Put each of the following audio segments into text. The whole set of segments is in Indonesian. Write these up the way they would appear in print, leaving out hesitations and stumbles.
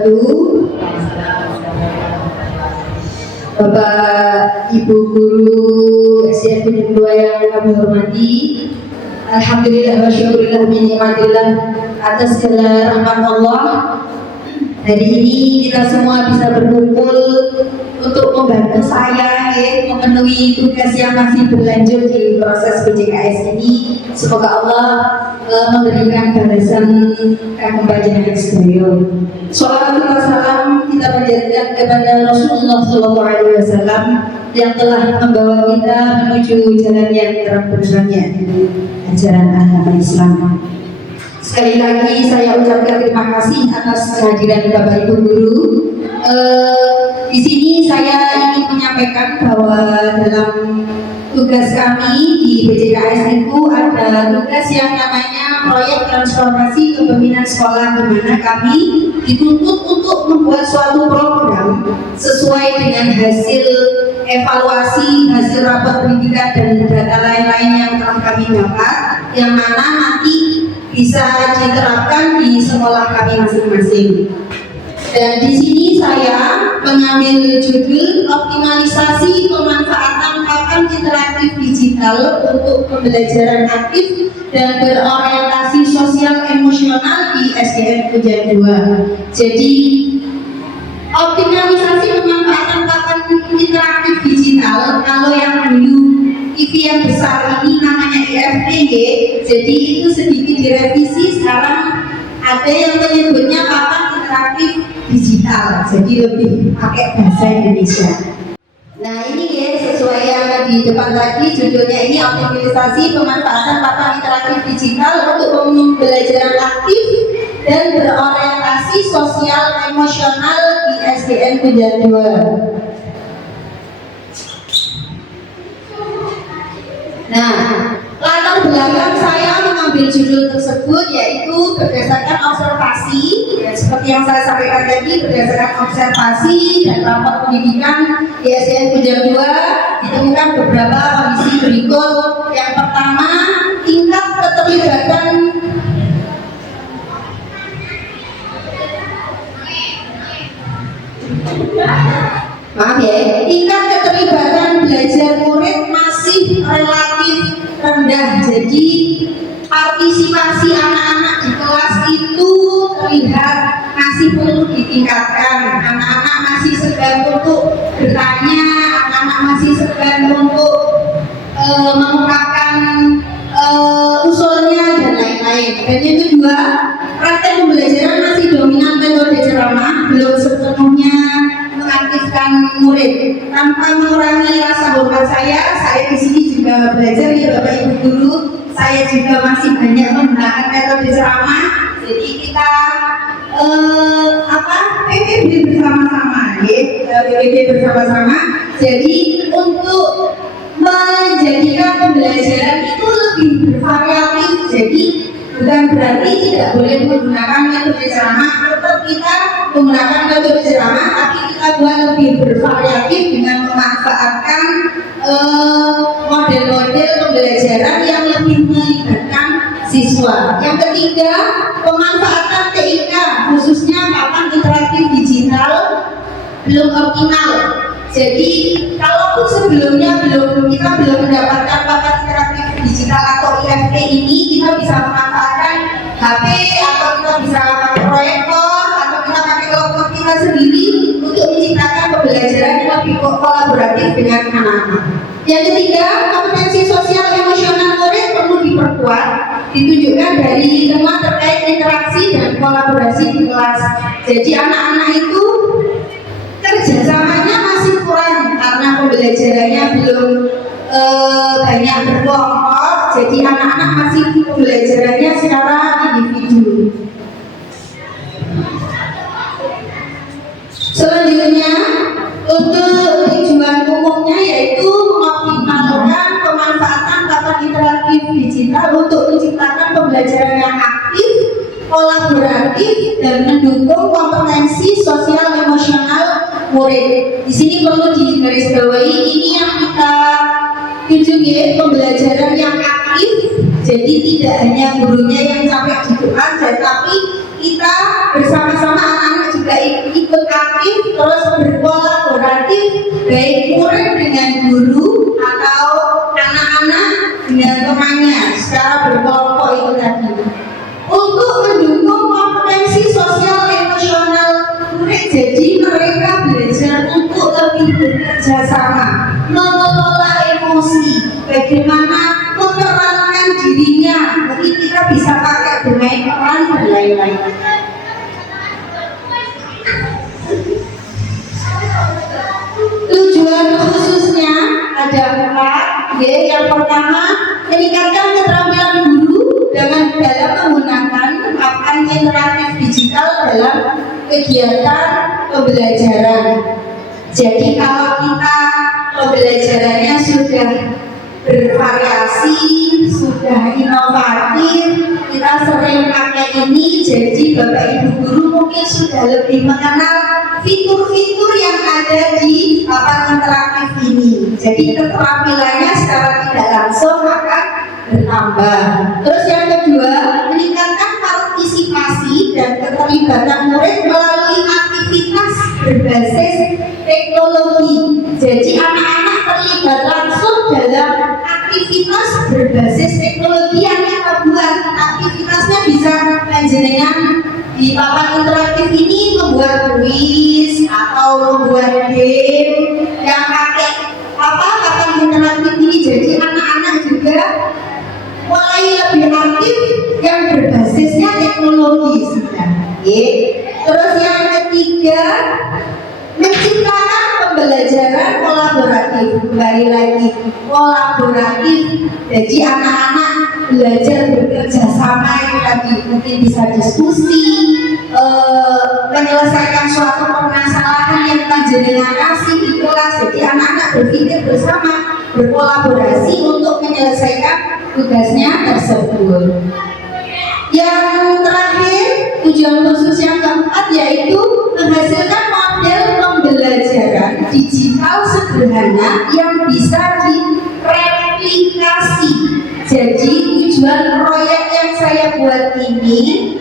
wabarakatuh. Bapak Ibu Guru SDN Budi 2 yang kami hormati, alhamdulillah wa syukurillah binikmatillah atas segala rahmat Allah. Hari ini kita semua bisa berkumpul untuk membantu saya memenuhi tugas yang masih berlanjut di proses PJKS ini. Semoga Allah memberikan balasan kagum panjenengan sedaya. Sholawat dan salam kita panjatkan kepada Rasulullah SAW yang telah membawa kita menuju jalan yang terang benderangnya, ajaran agama Islam. Sekali lagi saya ucapkan terima kasih atas kehadiran Bapak Ibu Guru. Di sini saya ingin menyampaikan bahwa dalam tugas kami di PJKS itu ada tugas yang namanya proyek transformasi kepemimpinan sekolah, di mana kami dituntut untuk membuat suatu program sesuai dengan hasil evaluasi, hasil rapor pendidikan dan data lain-lain yang telah kami dapat, yang mana nanti bisa diterapkan di sekolah kami masing-masing. Dan di sini saya mengambil judul optimalisasi pemanfaatan papan interaktif digital untuk pembelajaran aktif dan berorientasi sosial emosional di SDN Pujan 2. Jadi optimalisasi pemanfaatan papan interaktif digital, kalau yang dulu TV yang besar ini namanya IFT, jadi itu sedikit direvisi, sekarang ada yang menyebutnya papan interaktif digital, jadi lebih pakai bahasa Indonesia. Nah ini sesuai yang di depan tadi, judulnya ini optimalisasi pemanfaatan papan interaktif digital untuk pembelajaran aktif dan berorientasi sosial emosional di SDN Pujan 2. Nah, latar belakang saya mengambil judul tersebut yaitu berdasarkan observasi, ya, seperti yang saya sampaikan tadi, berdasarkan observasi dan rapor pendidikan di SDN Pujan 2 ditemukan beberapa kondisi berikut. Yang pertama, tingkat keterlibatan tingkat keterlibatan belajar murid masih relatif rendah. Jadi partisipasi anak-anak di kelas itu terlihat masih perlu ditingkatkan. Anak-anak masih segan untuk bertanya, anak-anak masih segan untuk mengungkapkan usulnya dan lain-lain. Dan yang kedua, praktek pembelajaran masih dominan metode ceramah, belum sepenuhnya mengaktifkan murid. Tanpa mengurangi rasa hormat saya di sini juga belajar ya Bapak Ibu Guru. Saya juga masih banyak menggunakan metode ceramah. Jadi kita PPB bersama-sama, PPB bersama-sama. Jadi untuk menjadikan pembelajaran itu lebih bervariatif. Jadi bukan berarti tidak boleh menggunakan metode ceramah, tetap kita menggunakan metode ceramah, tapi kita buat lebih bervariatif dengan memanfaatkan model-model pembelajaran yang lebih melibatkan siswa. Yang ketiga, pemanfaatan TIK khususnya papan interaktif digital belum optimal. Jadi kalaupun sebelumnya kita belum mendapatkan papan interaktif digital atau IFT ini, kita bisa memanfaatkan HP atau kita bisa pakai proyektor atau kita pakai laptop kita sendiri untuk menciptakan pembelajaran yang lebih kolaboratif dengan anak-anak. Yang ketiga, kompetensi sosial emosional murid perlu diperkuat, ditunjukkan dari temuan terkait interaksi dan kolaborasi di kelas. Jadi anak-anak itu kerjasamanya masih kurang karena pembelajarannya belum banyak berkelompok. Jadi anak-anak masih pembelajarannya secara individu. Selanjutnya, untuk tujuan umumnya yaitu mengoptimalkan pemanfaatan papan interaktif digital untuk menciptakan pembelajaran yang aktif, kolaboratif, dan mendukung kompetensi sosial emosional murid. Di sini perlu digarisbawahi, ini yang kita tuju pembelajaran yang aktif. Jadi tidak hanya gurunya yang sampai gitu aja, tapi kita bersama-sama anak-anak juga ikut tujuannya secara berkelompok itu tadi untuk mendukung kompetensi sosial emosional murid. Jadi mereka belajar untuk lebih bekerja sama, mengelola emosi, bagaimana memerankan dirinya. Mungkin kita bisa pakai bermain peran dan lain-lain. Tujuan khususnya ada 4. Yang pertama, meningkatkan keterampilan guru dalam menggunakan papan interaktif digital dalam kegiatan pembelajaran. Jadi kalau kita pembelajarannya sudah bervariasi, sudah inovatif, kita sering pakai ini, jadi Bapak Ibu guru mungkin sudah lebih mengenal fitur-fitur yang ada di papan interaktif ini. Jadi keterampilannya secara tidak langsung akan bertambah. Terus yang kedua, meningkatkan partisipasi dan keterlibatan murid melalui aktivitas berbasis teknologi. Jadi anak-anak terlibat langsung dalam aktivitas berbasis teknologi yang kita buat. Aktivitasnya bisa panjenengan di papan interaktif ini membuat kuis atau membuat game yang pakai papan interaktif ini. Jadi anak-anak juga mulai lebih aktif yang berbasisnya teknologi sudah. Terus yang ketiga, menciptakan pembelajaran kolaboratif. Kembali lagi kolaboratif. Jadi anak-anak belajar bekerja sama yang tadi, mungkin bisa diskusi, menyelesaikan suatu permasalahan yang panjenengan kasih di kelas. Jadi anak-anak berpikir bersama, berkolaborasi untuk menyelesaikan tugasnya tersebut. Yang terakhir, tujuan khusus yang keempat yaitu menghasilkan model pembelajaran digital sederhana yang bisa direplikasi. Jadi tujuan proyek yang saya buat ini,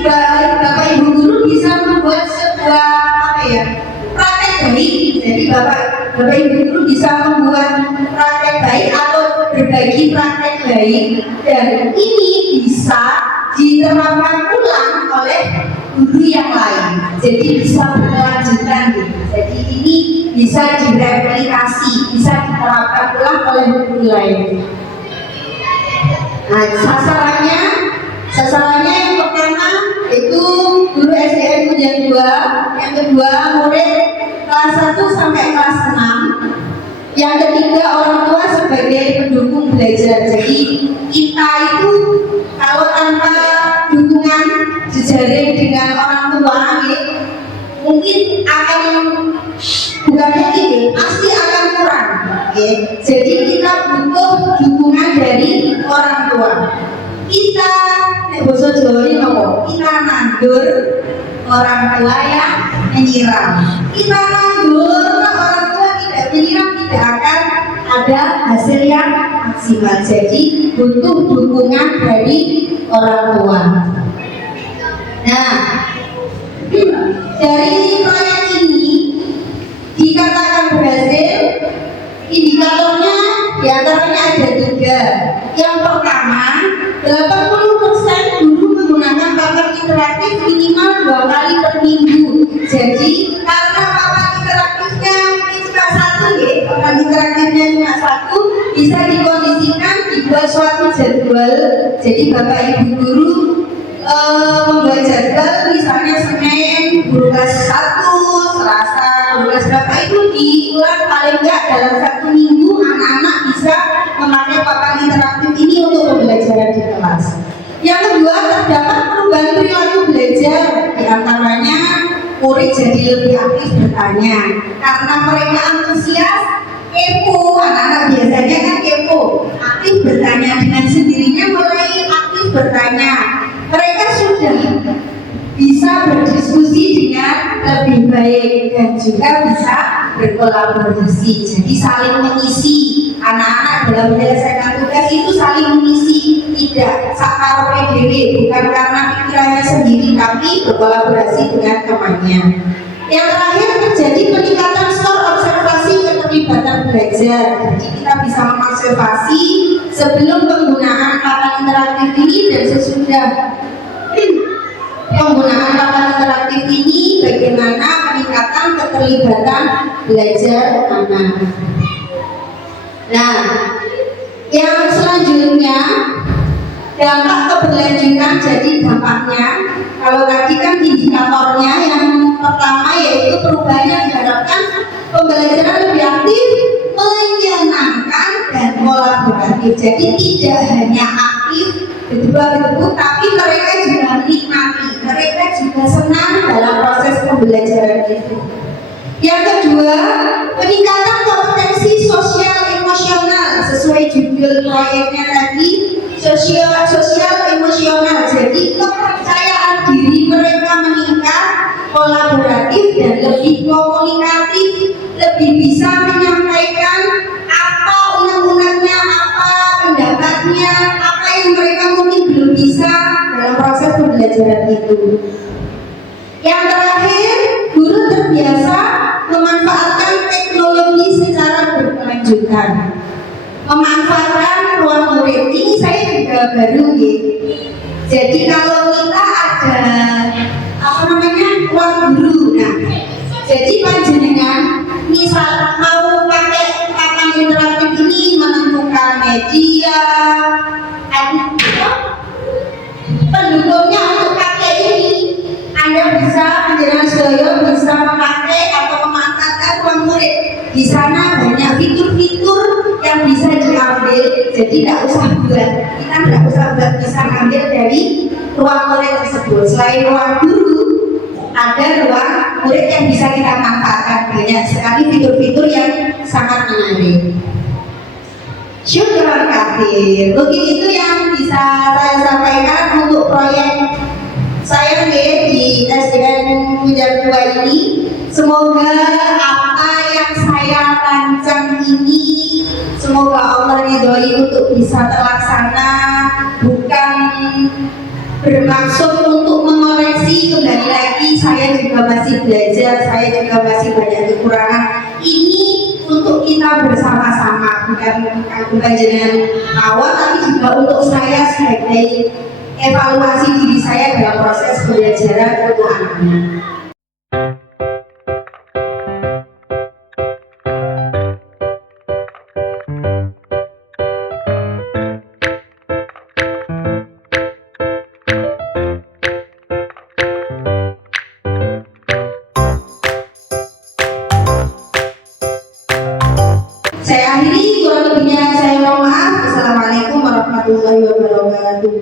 Bapak Ibu guru bisa membuat sebuah praktek baik. Jadi Bapak Ibu guru bisa membuat praktek baik atau berbagi praktek baik, dan ini bisa diterapkan ulang oleh guru yang lain. Jadi bisa berkelanjutan gitu. Jadi ini bisa direplikasi, bisa diterapkan ulang oleh guru lain. Nah, sasarannya yang pertama itu guru SDN yang 2, yang kedua murid kelas 1 sampai kelas 6, yang ketiga orang tua sebagai pendukung belajar. Jadi kita itu kalau tanpa dukungan jejaring dengan orang tua, mungkin akan pasti akan kurang. Jadi kita butuh dukungan dari orang tua. Kita bahasa Jawa ini kita nandur, orang tua yang menyiram. Kita nandur, orang tua tidak menyiram, tidak akan ada hasil yang maksimal. Jadi butuh dukungan dari orang tua. Nah, dari proyek ini dikatakan berhasil. Indikatornya diantaranya ada 3. Yang pertama, 80% guru menggunakan papan interaktif minimal 2 kali per minggu. Jadi karena papan interaktifnya cuma 1, papan interaktifnya cuma 1, bisa dikondisikan dibuat suatu jadwal. Jadi Bapak Ibu guru membuat jadwal, misalnya Senin guru kelas 1, Selasa guru kelas berapa, itu diulang paling enggak dalam 1 minggu. Anak-anak bisa memakai papan interaktif ini untuk pembelajaran di kelas. Yang kedua, terdapat perubahan perilaku belajar, di antaranya murid jadi lebih aktif bertanya karena mereka antusias, kepo. Anak-anak biasanya kan kepo, aktif bertanya, dengan sendirinya mulai aktif bertanya. Mereka sudah bisa berdiskusi dengan lebih baik dan juga bisa berkolaborasi. Jadi saling mengisi. Anak-anak dalam menyelesaikan tugas itu saling mengisi, tidak sakar PDW, bukan karena pikirannya sendiri, tapi berkolaborasi dengan temannya. Yang terakhir, terjadi peningkatan skor observasi keterlibatan belajar. Jadi kita bisa mengobservasi sebelum penggunaan papan interaktif ini dan sesudah penggunaan papan interaktif ini, bagaimana peningkatan keterlibatan belajar anak. Nah, yang selanjutnya dampak keberlanjutan. Jadi dampaknya, kalau tadi kan indikatornya yang pertama yaitu perubahan yang diharapkan pembelajaran lebih aktif, menyenangkan dan kolaboratif. Jadi tidak hanya aktif berdua-berdua, tapi mereka juga menikmati, mereka juga senang dalam proses pembelajaran itu. Yang kedua, peningkatan kompetensi sosial emosional sesuai judul proyeknya tadi, sosial emosional. Jadi kepercayaan diri mereka meningkat, kolaboratif dan lebih komunikatif, lebih bisa menyampaikan apa unek-uneknya, apa pendapatnya, apa yang mereka mungkin belum bisa dalam proses pembelajaran itu. Yang terakhir, guru terbiasa memanfaatkan teknologi secara berkelanjutan, memanfaatkan ruang murid. Ini saya juga baru ya. Jadi kalau kita ada ruang guru, nah jadi panjenengan misal mau pakai papan interaktif ini, menentukan media, pendukungnya untuk pakai ini, Anda bisa, panjenengan sedaya bisa memakai atau memanfaatkan ruang murid. Di sana banyak fitur-fitur yang bisa diambil, jadi tidak usah buat, kita tidak usah buat, bisa ambil dari ruang murid tersebut. Selain ruang guru, ada ruang murid yang bisa kita manfaatkan. Banyak sekali fitur-fitur yang sangat menarik. Syukran katsir. Mungkin itu yang bisa saya sampaikan untuk proyek saya di SDN Bidang 2 ini. Semoga apa yang saya rancang ini, semoga Allah ridhoi untuk bisa terlaksana, bukan bermaksud untuk mengoreksi. Kembali lagi, saya juga masih belajar, saya juga masih banyak kekurangan. Ini untuk kita bersama-sama, bukan panjenengan awal, tapi juga untuk saya sebagai evaluasi diri saya dalam proses pembelajaran untuk anak-anak. Saya akhiri, kurang lebihnya saya mohon maaf. Assalamualaikum warahmatullahi wabarakatuh.